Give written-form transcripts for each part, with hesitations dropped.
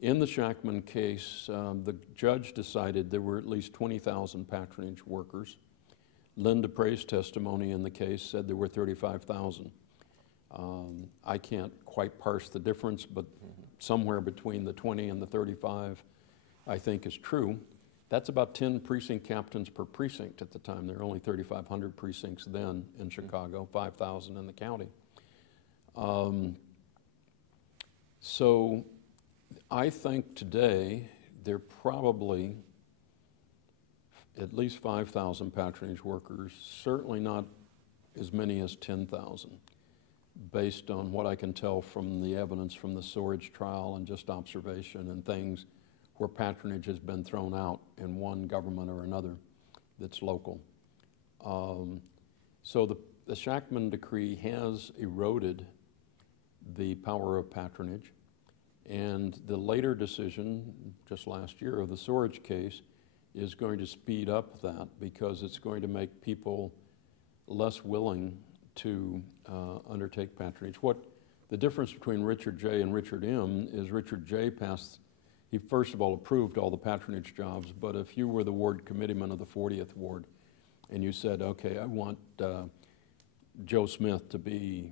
In the Shackman case, the judge decided there were at least 20,000 patronage workers. Linda Prey's testimony in the case said there were 35,000. I can't quite parse the difference, but somewhere between the 20 and the 35, I think, is true. That's about 10 precinct captains per precinct at the time. There were only 3,500 precincts then in Chicago, 5,000 in the county. So I think today there are probably at least 5,000 patronage workers, certainly not as many as 10,000, based on what I can tell from the evidence from the Swords trial and just observation and things where patronage has been thrown out in one government or another that's local. So the Shackman decree has eroded the power of patronage, and the later decision, just last year, of the Swords case is going to speed up that because it's going to make people less willing to undertake patronage. What the difference between Richard J. and Richard M. is Richard J. he first of all approved all the patronage jobs, but if you were the ward committeeman of the 40th ward and you said, okay, I want Joe Smith to be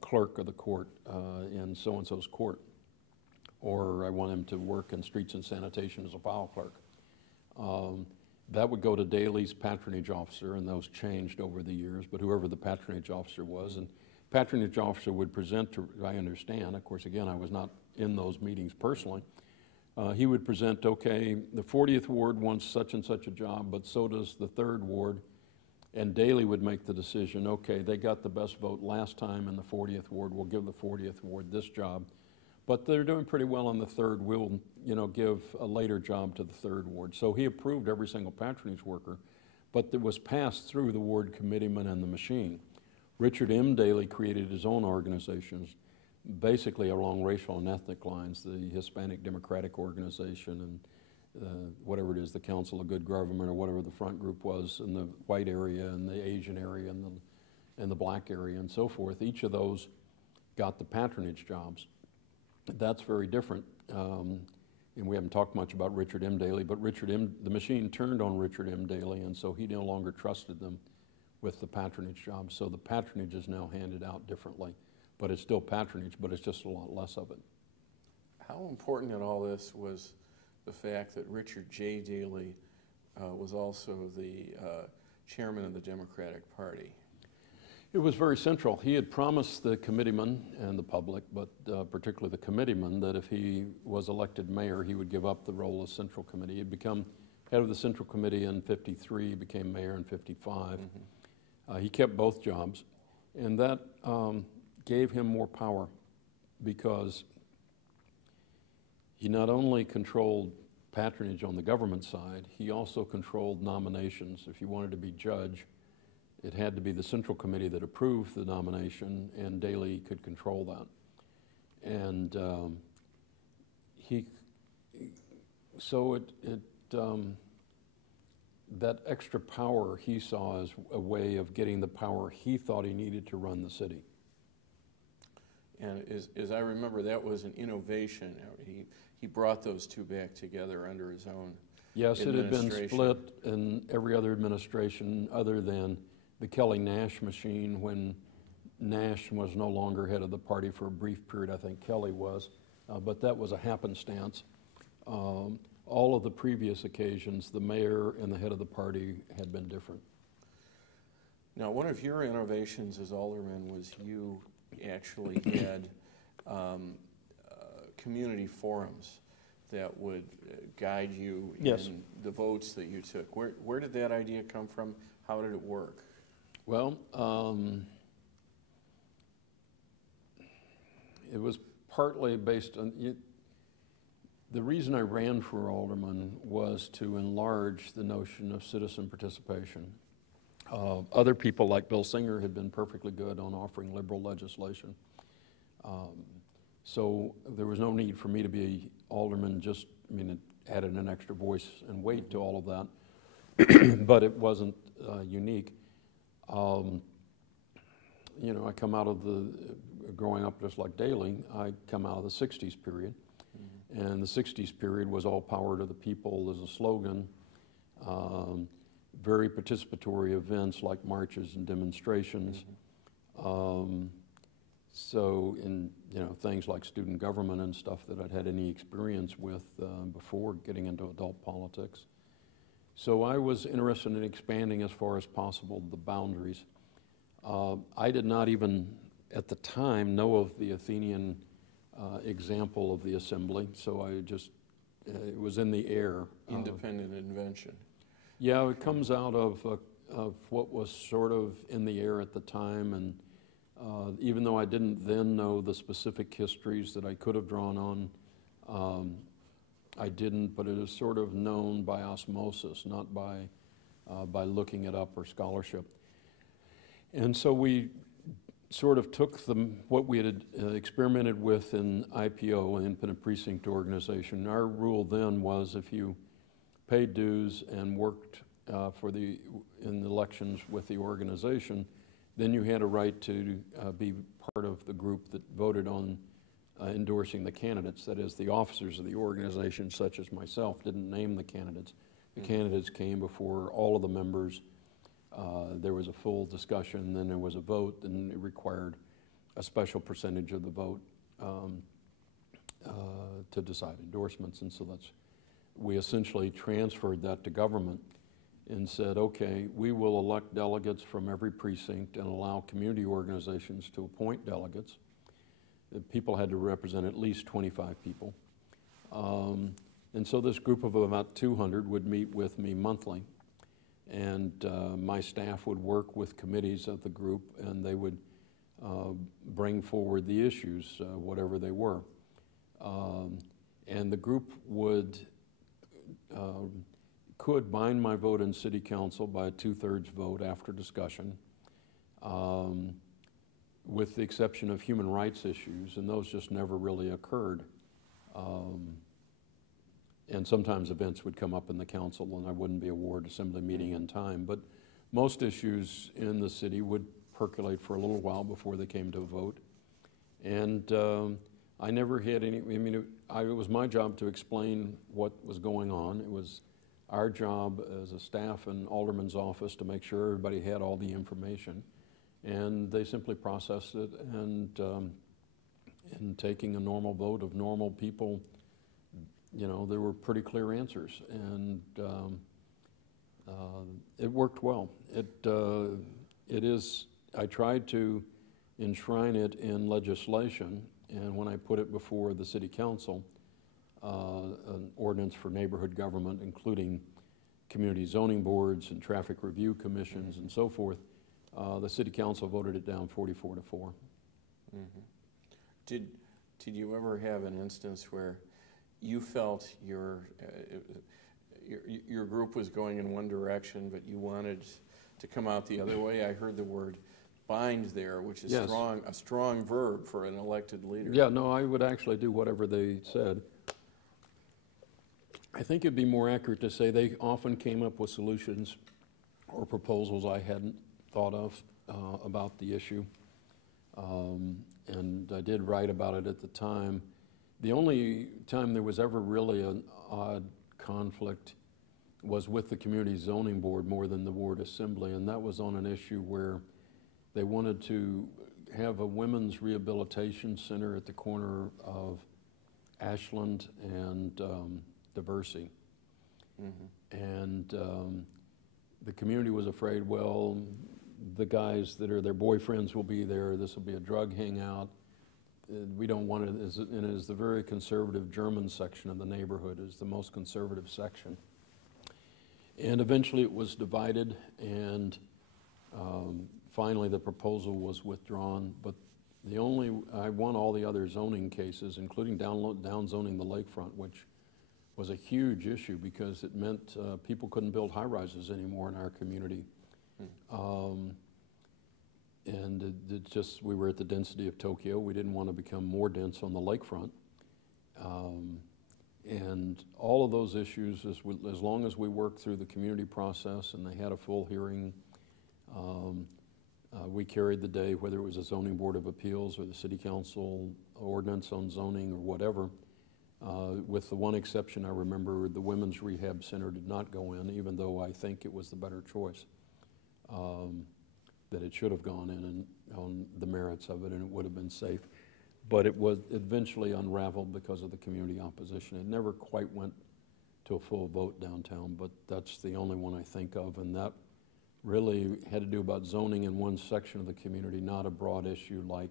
clerk of the court in so-and-so's court, or I want him to work in streets and sanitation as a file clerk, that would go to Daley's patronage officer, and those changed over the years, but whoever the patronage officer was, and patronage officer would present to, I understand, of course, again, I was not in those meetings personally, he would present, okay, the 40th ward wants such and such a job, but so does the 3rd ward, and Daley would make the decision, okay, they got the best vote last time in the 40th ward, we'll give the 40th ward this job, but they're doing pretty well in the 3rd, we'll give a later job to the 3rd ward. So he approved every single patronage worker, but it was passed through the ward committeeman and the machine. Richard M. Daley created his own organizations, basically along racial and ethnic lines, the Hispanic Democratic Organization and whatever it is, the Council of Good Government or whatever the front group was in the white area and the Asian area and the black area and so forth. Each of those got the patronage jobs. That's very different, and we haven't talked much about Richard M. Daley, but the machine turned on Richard M. Daley, and so he no longer trusted them with the patronage jobs. So the patronage is now handed out differently, but it's still patronage, but it's just a lot less of it. How important in all this was the fact that Richard J. Daley was also the chairman of the Democratic Party? It was very central. He had promised the committeeman and the public, but particularly the committeeman, that if he was elected mayor, he would give up the role of Central Committee. He'd become head of the Central Committee in '53, became mayor in '55. He kept both jobs, and that gave him more power because he not only controlled patronage on the government side, he also controlled nominations. If you wanted to be judge, it had to be the Central Committee that approved the nomination, and Daley could control that. And that extra power he saw as a way of getting the power he thought he needed to run the city. And as I remember, that was an innovation. He brought those two back together under his own Yes, it had been split in every other administration other than the Kelly Nash machine, when Nash was no longer head of the party for a brief period. I think Kelly was, but that was a happenstance. All of the previous occasions, the mayor and the head of the party had been different. Now, one of your innovations as alderman was you actually had community forums that would guide you in the votes that you took. Where did that idea come from? How did it work? Well, it was partly based on, the reason I ran for alderman was to enlarge the notion of citizen participation. Other people like Bill Singer had been perfectly good on offering liberal legislation. So there was no need for me to be alderman, it added an extra voice and weight to all of that, but it wasn't unique. I come out of growing up just like Daley, I come out of the 60s period. And the 60s period was all power to the people as a slogan. Very participatory events like marches and demonstrations. So in things like student government and stuff that I'd had any experience with before getting into adult politics. So I was interested in expanding as far as possible the boundaries. I did not even at the time know of the Athenian example of the assembly, so I just, it was in the air. Independent invention. Yeah, it comes out of what was sort of in the air at the time, and even though I didn't then know the specific histories that I could have drawn on, I didn't, but it is sort of known by osmosis, not by looking it up or scholarship. And so we sort of took what we had experimented with in IPO, Independent Precinct Organization. Our rule then was if you paid dues and worked in the elections with the organization, then you had a right to be part of the group that voted on endorsing the candidates. That is, the officers of the organization, such as myself, didn't name the candidates. The candidates came before all of the members. There was a full discussion, then there was a vote, and it required a special percentage of the vote to decide endorsements. And so we essentially transferred that to government and said, okay, we will elect delegates from every precinct and allow community organizations to appoint delegates. The people had to represent at least 25 people. And so this group of about 200 would meet with me monthly. And my staff would work with committees of the group, and they would bring forward the issues, whatever they were. And the group could bind my vote in city council by a 2/3 vote after discussion, with the exception of human rights issues, and those just never really occurred. And sometimes events would come up in the council and I wouldn't be a ward assembly meeting in time, but most issues in the city would percolate for a little while before they came to a vote. And I never had any, it was my job to explain what was going on. It was our job as a staff in Alderman's office to make sure everybody had all the information. And they simply processed it, and in taking a normal vote of normal people, there were pretty clear answers, and it worked well. I tried to enshrine it in legislation, and when I put it before the city council, an ordinance for neighborhood government, including community zoning boards and traffic review commissions and so forth, the city council voted it down 44-4. Did you ever have an instance where you felt your group was going in one direction, but you wanted to come out the other way? I heard the word bind there, which is yes. a strong verb for an elected leader. Yeah, no, I would actually do whatever they said. I think it'd be more accurate to say they often came up with solutions or proposals I hadn't thought of about the issue. And I did write about it at the time. The only time there was ever really an odd conflict was with the community zoning board more than the ward assembly, and that was on an issue where they wanted to have a women's rehabilitation center at the corner of Ashland and Diversey. And the community was afraid, well, the guys that are their boyfriends will be there, this will be a drug hangout. We don't want it, and it is the very conservative German section of the neighborhood, is the most conservative section. And eventually it was divided, and finally the proposal was withdrawn, but I won all the other zoning cases, including downzoning the lakefront, which was a huge issue because it meant people couldn't build high-rises anymore in our community. And we were at the density of Tokyo. We didn't want to become more dense on the lakefront. And all of those issues, as long as we worked through the community process and they had a full hearing, we carried the day, whether it was a zoning board of appeals or the city council ordinance on zoning or whatever. With the one exception, I remember the Women's Rehab Center did not go in, even though I think it was the better choice. That it should have gone in and on the merits of it, and it would have been safe. But it was eventually unraveled because of the community opposition. It never quite went to a full vote downtown, but that's the only one I think of, and that really had to do about zoning in one section of the community, not a broad issue like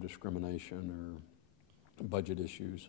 discrimination or budget issues.